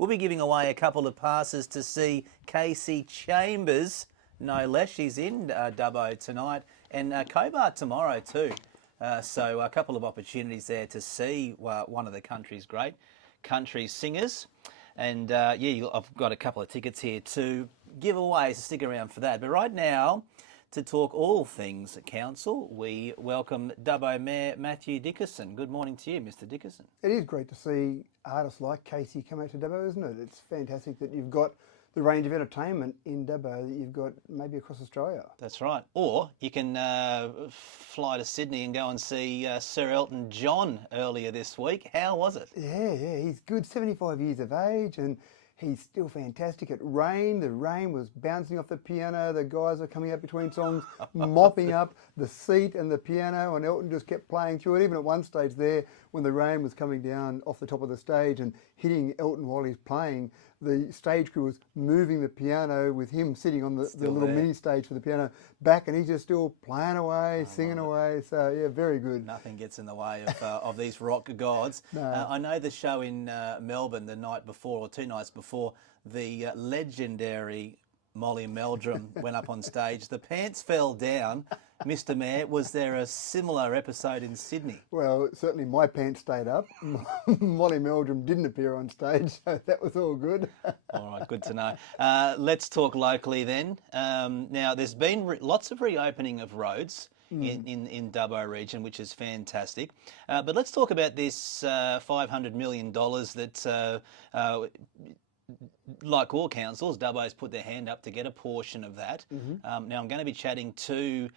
We'll be giving away a couple of passes to see Casey Chambers, no less. She's in Dubbo tonight and Cobar tomorrow too. So a couple of opportunities there to see one of the country's great country singers. And I've got a couple of tickets here to give away, so stick around for that. But right now, to talk all things council, we welcome Dubbo Mayor Matthew Dickerson. Good morning to you, Mr. Dickerson. It is great to see artists like Casey come out to Dubbo, isn't it? It's fantastic that you've got the range of entertainment in Dubbo that you've got maybe across Australia. That's right. Or you can fly to Sydney and go and see Sir Elton John earlier this week. How was it? Yeah, he's good, 75 years of age, and he's still fantastic. It rained, the rain was bouncing off the piano, the guys are coming up between songs, mopping up the seat and the piano, and Elton just kept playing through it. Even at one stage there, when the rain was coming down off the top of the stage and hitting Elton while he's playing, the stage crew was moving the piano with him sitting on the little mini stage for the piano back, and he's just still playing away, singing away. So yeah, very good. Nothing gets in the way of these rock gods. No. I know the show in Melbourne the night before, or 2 nights before, the legendary Molly Meldrum went up on stage. The pants fell down. Mr. Mayor, was there a similar episode in Sydney? Well, certainly my pants stayed up. Molly Meldrum didn't appear on stage, so that was all good. All right, good to know. Let's talk locally then. Now, there's been lots of reopening of roads in Dubbo region, which is fantastic. But let's talk about this $500 million that like all councils, Dubbo's put their hand up to get a portion of that. Now, I'm going to be chatting to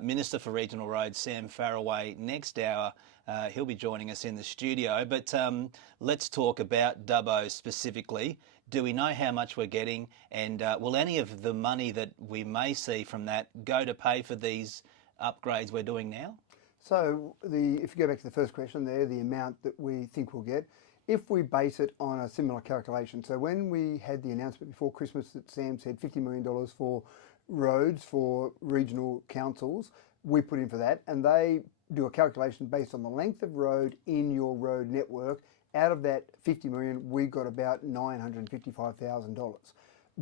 Minister for Regional Roads, Sam Faraway, next hour. He'll be joining us in the studio. But let's talk about Dubbo specifically. Do we know how much we're getting? And will any of the money that we may see from that go to pay for these upgrades we're doing now? So if you go back to the first question there, the amount that we think we'll get, if we base it on a similar calculation, so when we had the announcement before Christmas that Sam said $50 million for roads for regional councils, we put in for that, and they do a calculation based on the length of road in your road network. Out of that 50 million, we got about $955,000.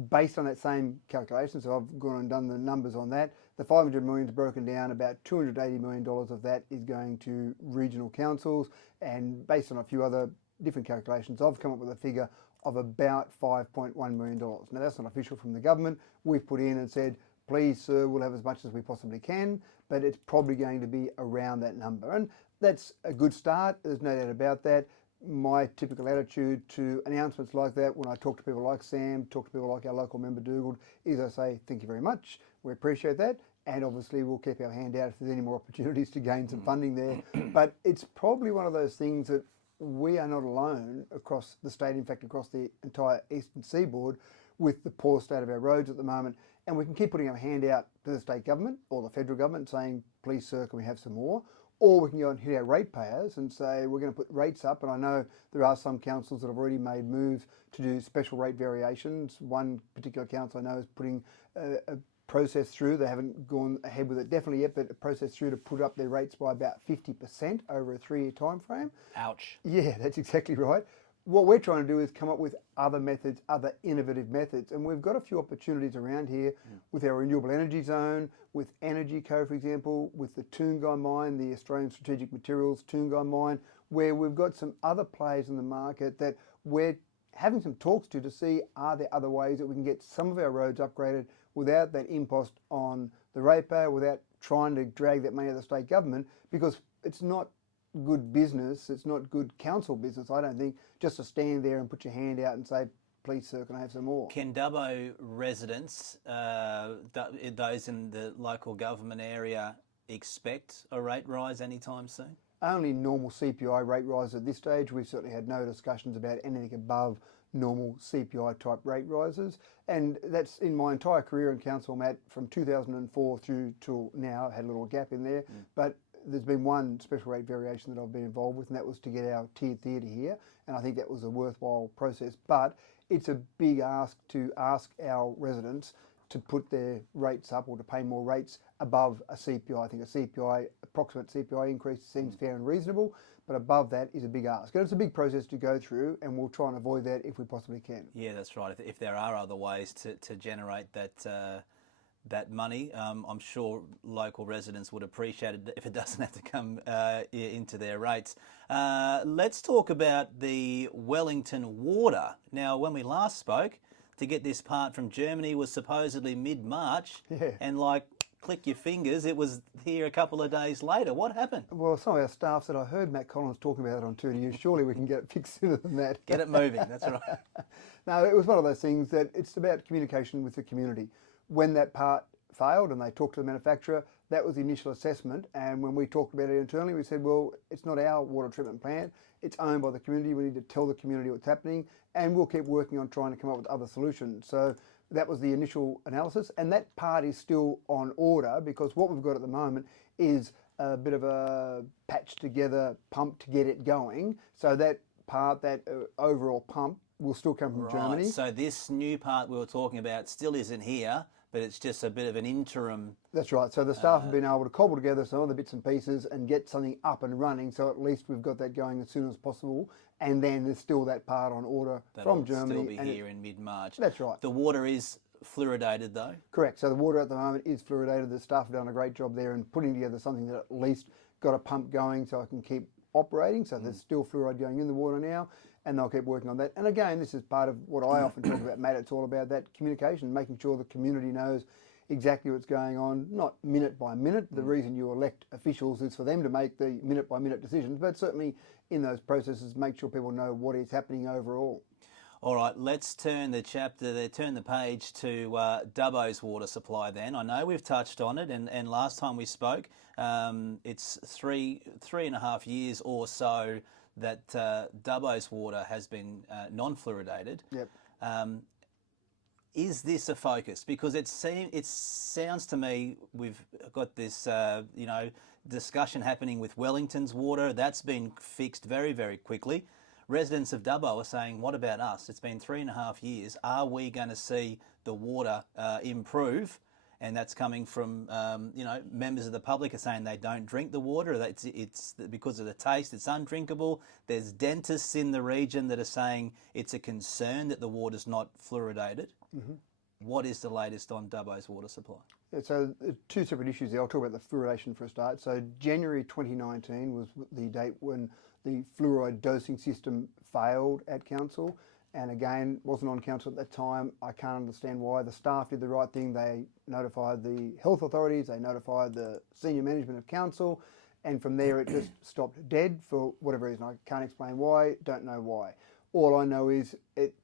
Based on that same calculation, so I've gone and done the numbers on that, the 500 million is broken down, about $280 million of that is going to regional councils, and based on a few other different calculations, I've come up with a figure of about $5.1 million. Now that's not official from the government. We've put in and said, please sir, we'll have as much as we possibly can, but it's probably going to be around that number. And that's a good start, there's no doubt about that. My typical attitude to announcements like that, when I talk to people like Sam, talk to people like our local member Dougal, is I say, thank you very much, we appreciate that, and obviously we'll keep our hand out if there's any more opportunities to gain some funding there. But it's probably one of those things that we are not alone across the state, in fact across the entire eastern seaboard, with the poor state of our roads at the moment. And we can keep putting our hand out to the state government or the federal government saying, please sir, can we have some more? Or we can go and hit our ratepayers and say we're going to put rates up. And I know there are some councils that have already made moves to do special rate variations. One particular council I know is putting a process through, they haven't gone ahead with it definitely yet, but a process through to put up their rates by about 50% over a 3-year time frame. Ouch. Yeah, that's exactly right. What we're trying to do is come up with other methods, other innovative methods, and we've got a few opportunities around here with our renewable energy zone, with Energy Co, for example, with the Toongai mine, the Australian Strategic Materials Toongai mine, where we've got some other players in the market that we're having some talks to see are there other ways that we can get some of our roads upgraded without that impost on the ratepayer, without trying to drag that money to the state government, because it's not good business, it's not good council business, I don't think, just to stand there and put your hand out and say, please sir, can I have some more? Can Dubbo residents, those in the local government area, expect a rate rise anytime soon? Only normal CPI rate rise at this stage. We've certainly had no discussions about anything above normal CPI type rate rises, and that's in my entire career in council, Matt, from 2004 through till now. I had a little gap in there, but there's been one special rate variation that I've been involved with, and that was to get our tiered theatre here, and I think that was a worthwhile process. But it's a big ask to ask our residents to put their rates up or to pay more rates above a CPI. I think a CPI, approximate CPI increase seems fair and reasonable, but above that is a big ask. And it's a big process to go through, and we'll try and avoid that if we possibly can. Yeah, that's right. If there are other ways to generate that money, I'm sure local residents would appreciate it if it doesn't have to come into their rates. Let's talk about the Wellington water. Now, when we last spoke, to get this part from Germany was supposedly mid-March, and click your fingers, it was here a couple of days later. What happened? Well, some of our staff said, I heard Matt Collins talking about it on 2 Surely we can get it fixed sooner than that. Get it moving, that's right. No, it was one of those things that it's about communication with the community. When that part failed and they talked to the manufacturer, that was the initial assessment. And when we talked about it internally, we said, well, it's not our water treatment plant. It's owned by the community. We need to tell the community what's happening, and we'll keep working on trying to come up with other solutions. So that was the initial analysis, and that part is still on order, because what we've got at the moment is a bit of a patched together pump to get it going. So that part, that overall pump, will still come from Germany. So this new part we were talking about still isn't here, but it's just a bit of an interim. That's right. So the staff have been able to cobble together some other bits and pieces and get something up and running. So at least we've got that going as soon as possible. And then there's still that part on order from Germany. That'll still be here in mid-March. That's right. The water is fluoridated though? Correct. So the water at the moment is fluoridated. The staff have done a great job there in putting together something that at least got a pump going so I can keep operating. So there's still fluoride going in the water now, and they'll keep working on that. And again, this is part of what I often talk about, Matt. It's all about that communication, making sure the community knows exactly what's going on, not minute by minute. The reason you elect officials is for them to make the minute by minute decisions, but certainly in those processes, make sure people know what is happening overall. All right, let's turn the page to Dubbo's water supply then. I know we've touched on it, and last time we spoke, it's three and a half years or so that Dubbo's water has been non-fluoridated. Yep. Is this a focus? Because it sounds to me we've got this discussion happening with Wellington's water. That's been fixed very, very quickly. Residents of Dubbo are saying, what about us? It's been 3.5 years. Are we going to see the water improve? And that's coming from, members of the public are saying they don't drink the water. It's because of the taste, it's undrinkable. There's dentists in the region that are saying it's a concern that the water's not fluoridated. Mm-hmm. What is the latest on Dubbo's water supply? Yeah, so two separate issues there. I'll talk about the fluoridation for a start. So January 2019 was the date when the fluoride dosing system failed at council, and again wasn't on council at that time. I can't understand why. The staff did the right thing. They notified the health authorities, they notified the senior management of council, and from there it just stopped dead for whatever reason. I can't explain why, don't know why. All I know is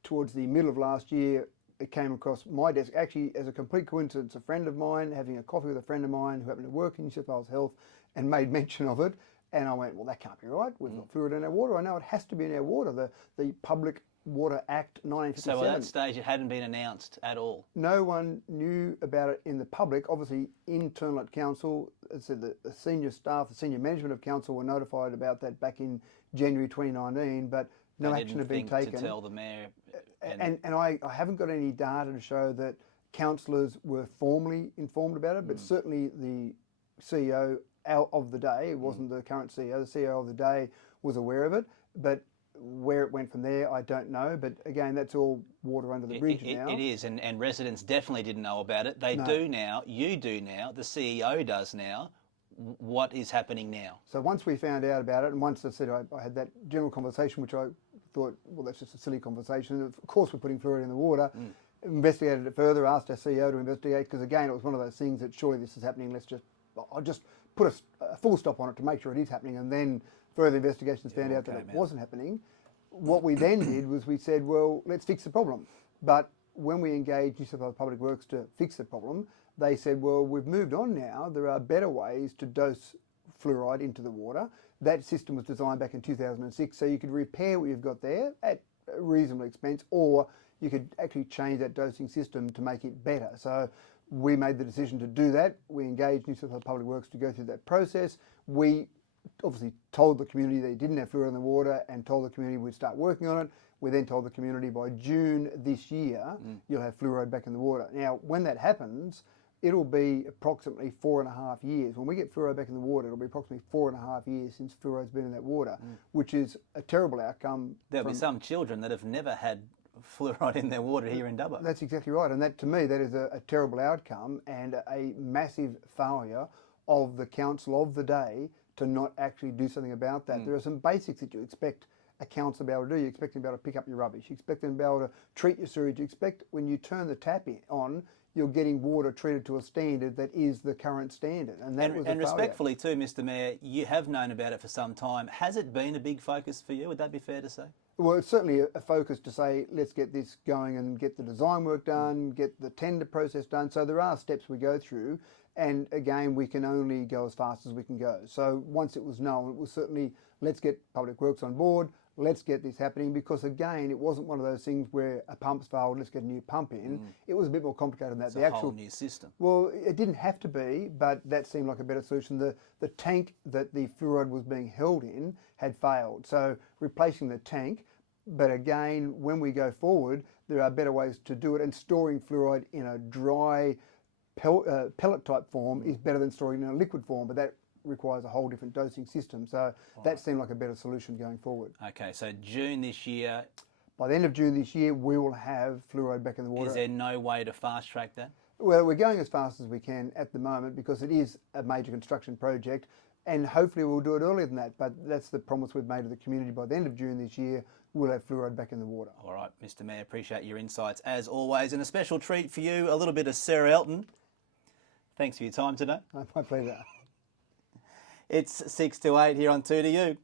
towards the middle of last year it came across my desk, actually as a complete coincidence. A friend of mine having a coffee with a friend of mine who happened to work in New South Wales Health and made mention of it. And I went, well, that can't be right. We've got fluoride in our water. I know it has to be in our water. The Public Water Act 1957. So at that stage it hadn't been announced at all? No one knew about it in the public. Obviously, internal at council, as I said, the senior staff, the senior management of council were notified about that back in January 2019, but no action had been taken. To tell the mayor. And I haven't got any data to show that councillors were formally informed about it, but certainly the CEO of the day, it wasn't the current CEO, the CEO of the day was aware of it, but where it went from there, I don't know. But again, that's all water under the bridge now. It is, and residents definitely didn't know about it. They do now, you do now, the CEO does now. What is happening now? So once we found out about it, and once I said I had that general conversation, which I thought, well, that's just a silly conversation. Of course, we're putting fluoride in the water. Investigated it further, asked our CEO to investigate, because again, it was one of those things that surely this is happening. I'll just put a full stop on it to make sure it is happening, and then further investigations found out that it wasn't happening. What we then did was we said, well, let's fix the problem. But when we engaged New South Wales Public Works to fix the problem, they said, well, we've moved on now. There are better ways to dose fluoride into the water. That system was designed back in 2006, so you could repair what you've got there at a reasonable expense, or you could actually change that dosing system to make it better. So we made the decision to do that. We engaged New South Wales Public Works to go through that process. We obviously told the community they didn't have fluoride in the water and told the community we'd start working on it. We then told the community by June this year, you'll have fluoride back in the water. Now, when that happens, it'll be approximately 4.5 years. When we get fluoride back in the water, it'll be approximately 4.5 years since fluoride's been in that water, which is a terrible outcome. There'll be some children that have never had fluoride in their water here in Dubbo. That's exactly right, and that to me that is a terrible outcome and a massive failure of the council of the day to not actually do something about that. There are some basics that you expect a council to be able to do. You expect them to be able to pick up your rubbish. You expect them to be able to treat your sewage. You expect when you turn the tap on, you're getting water treated to a standard that is the current standard. And that was a and failure. respectfully too, Mr Mayor, you have known about it for some time. Has it been a big focus for you? Would that be fair to say? Well, it's certainly a focus to say, let's get this going and get the design work done, get the tender process done. So there are steps we go through. And again, we can only go as fast as we can go. So once it was known, it was certainly, let's get Public Works on board, let's get this happening, because again, it wasn't one of those things where a pump's failed, let's get a new pump in. It was a bit more complicated than that. It's a whole new system. Well, it didn't have to be, but that seemed like a better solution. The tank that the fluoride was being held in had failed. So replacing the tank, but again, when we go forward, there are better ways to do it, and storing fluoride in a dry pellet type form is better than storing in a liquid form, but that requires a whole different dosing system. So that seemed like a better solution going forward. Okay, so June this year. By the end of June this year, we will have fluoride back in the water. Is there no way to fast track that? Well, we're going as fast as we can at the moment because it is a major construction project, and hopefully we'll do it earlier than that, but that's the promise we've made to the community. By the end of June this year, we'll have fluoride back in the water. All right, Mr Mayor, appreciate your insights as always, and a special treat for you, a little bit of Sarah Elton. Thanks for your time today. My pleasure. It's 6 to 8 here on 2 to You.